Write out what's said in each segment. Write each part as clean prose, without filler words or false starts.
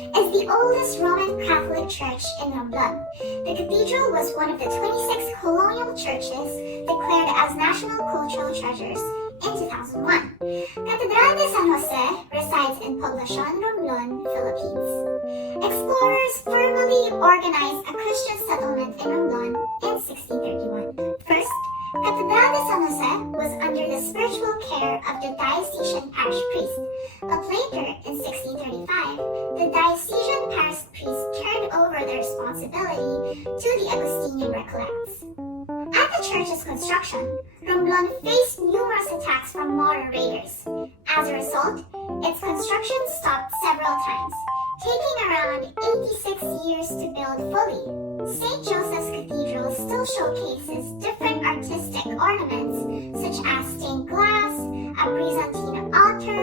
is the oldest Roman Catholic church in Romblon. The cathedral was one of the 26 colonial churches declared as National Cultural Treasures in 2001. Catedral de San Jose resides in Poblacion, Romblon, Philippines. Explorers formally organized a Christian settlement in Romblon in 1631. First, Catedral de San Jose was under the spiritual care of the diocesan parish priest, but later, in 1635, the diocesan parish priest turned over the responsibility to the Augustinian Recollects. At the church's construction, Romblon faced numerous attacks from Moro raiders. As a result, its construction stopped several times, taking around 86 years to build fully. St. Joseph's Cathedral still showcases different artistic ornaments such as stained glass, a Byzantine altar,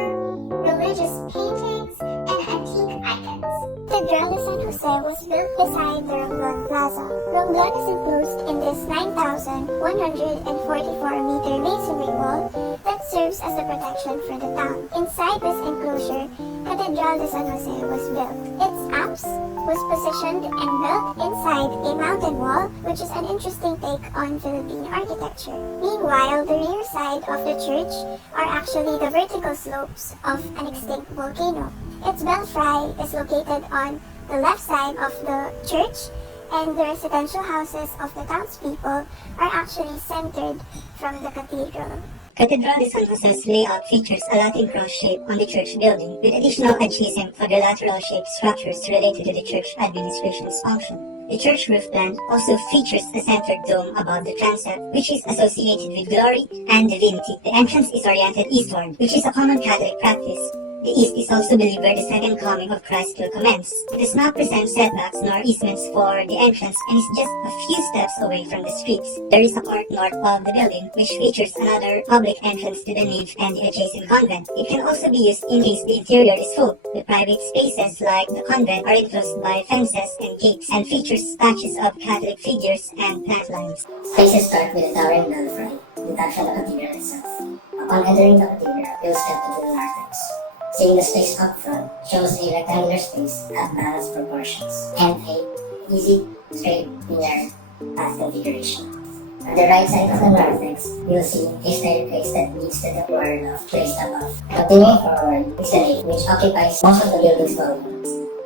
religious paintings, and antique icons. The Catedral de San Jose was built beside the Romblon Plaza. Romblon is enclosed in this 9,144-meter masonry wall that serves as a protection for the town. Inside this enclosure, Catedral de San Jose was built. Its apse was positioned and built inside a mountain wall, which is an interesting take on Philippine architecture. Meanwhile, the rear side of the church are actually the vertical slopes of an extinct volcano. Its belfry is located on the left side of the church, and the residential houses of the townspeople are actually centered from the cathedral. Catedral de San Jose's layout features a Latin cross shape on the church building, with additional adjacent quadrilateral-shaped structures related to the church administration's function. The church roof plan also features a centered dome above the transept, which is associated with glory and divinity. The entrance is oriented eastward, which is a common Catholic practice. The east is also believed where the second coming of Christ will commence. It does not present setbacks nor easements for the entrance and is just a few steps away from the streets. There is a court north of the building, which features another public entrance to the nave and the adjacent convent. It can also be used in case the interior is full. The private spaces like the convent are enclosed by fences and gates and features statues of Catholic figures and plant lines. Spaces start with a towering belfry, detached from the cathedral itself. Upon entering the cathedral, you'll step into the narthex. Seeing the space up front shows a rectangular space at balanced proportions and a easy, straight, linear path configuration. On the right side of the narthex, you'll see a staircase that leads to the floor loft placed above. Continuing forward is the nave, which occupies most of the building's volume.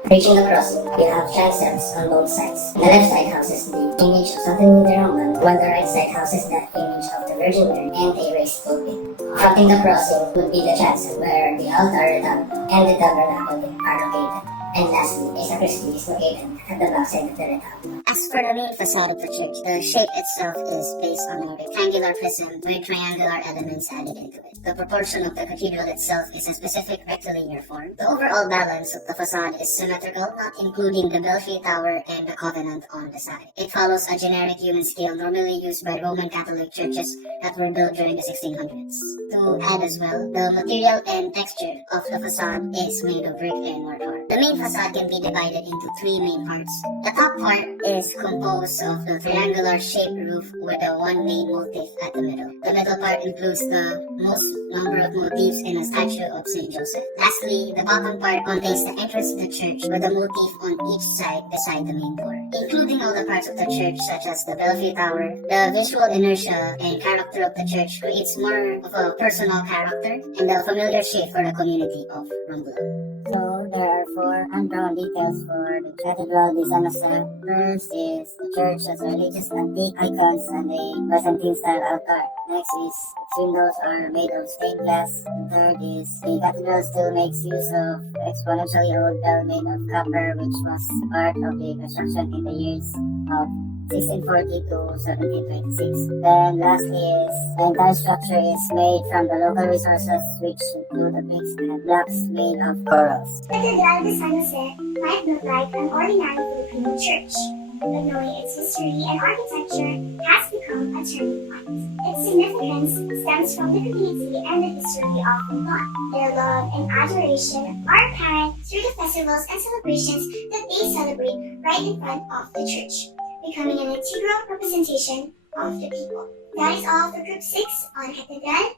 Reaching the crossing, you have transepts on both sides. The left side houses the image of something with the Roman, while the right side houses the image of the Virgin Mary and a raised pulpit. Fronting the crossing would be the transept where the altar, retablo, and the tabernacle are located. And lastly, a sacristy is located at the back side of the retablo. As for the main facade of the church, the shape itself is based on a rectangular prism with triangular elements added into it. The proportion of the cathedral itself is a specific rectilinear form. The overall balance of the facade is symmetrical, not including the belfry tower and the covenant on the side. It follows a generic human scale normally used by Roman Catholic churches that were built during the 1600s. To add as well, the material and texture of the facade is made of brick and mortar. The main facade can be divided into three main parts. The top part is composed of the triangular shaped roof with a one main motif at the middle. The middle part includes the most number of motifs in a statue of St. Joseph. Lastly, the bottom part contains the entrance to the church with a motif on each side beside the main door. Including all the parts of the church such as the belfry tower, the visual inertia and character of the church creates more of a personal character and a familiar shape for the community of Romblon. So, there are four undrawn details for the Catedral de San Jose. First is the church has religious antique icons and a Byzantine-style altar. Next is its windows are made of stained glass. And third is the cathedral still makes use of exponentially old bell made of copper, which was part of the construction in the years of 1640 to 1726. Then lastly is the entire structure is made from the local resources, which include a mix and blocks made of corals. Catedral de San Jose might look like an ordinary Filipino church, but knowing its history and architecture has become a turning point. Its significance stems from the community and the history of Romblon. Their love and adoration are apparent through the festivals and celebrations that they celebrate right in front of the church, becoming an integral representation of the people. That is all for Group 6 on Catedral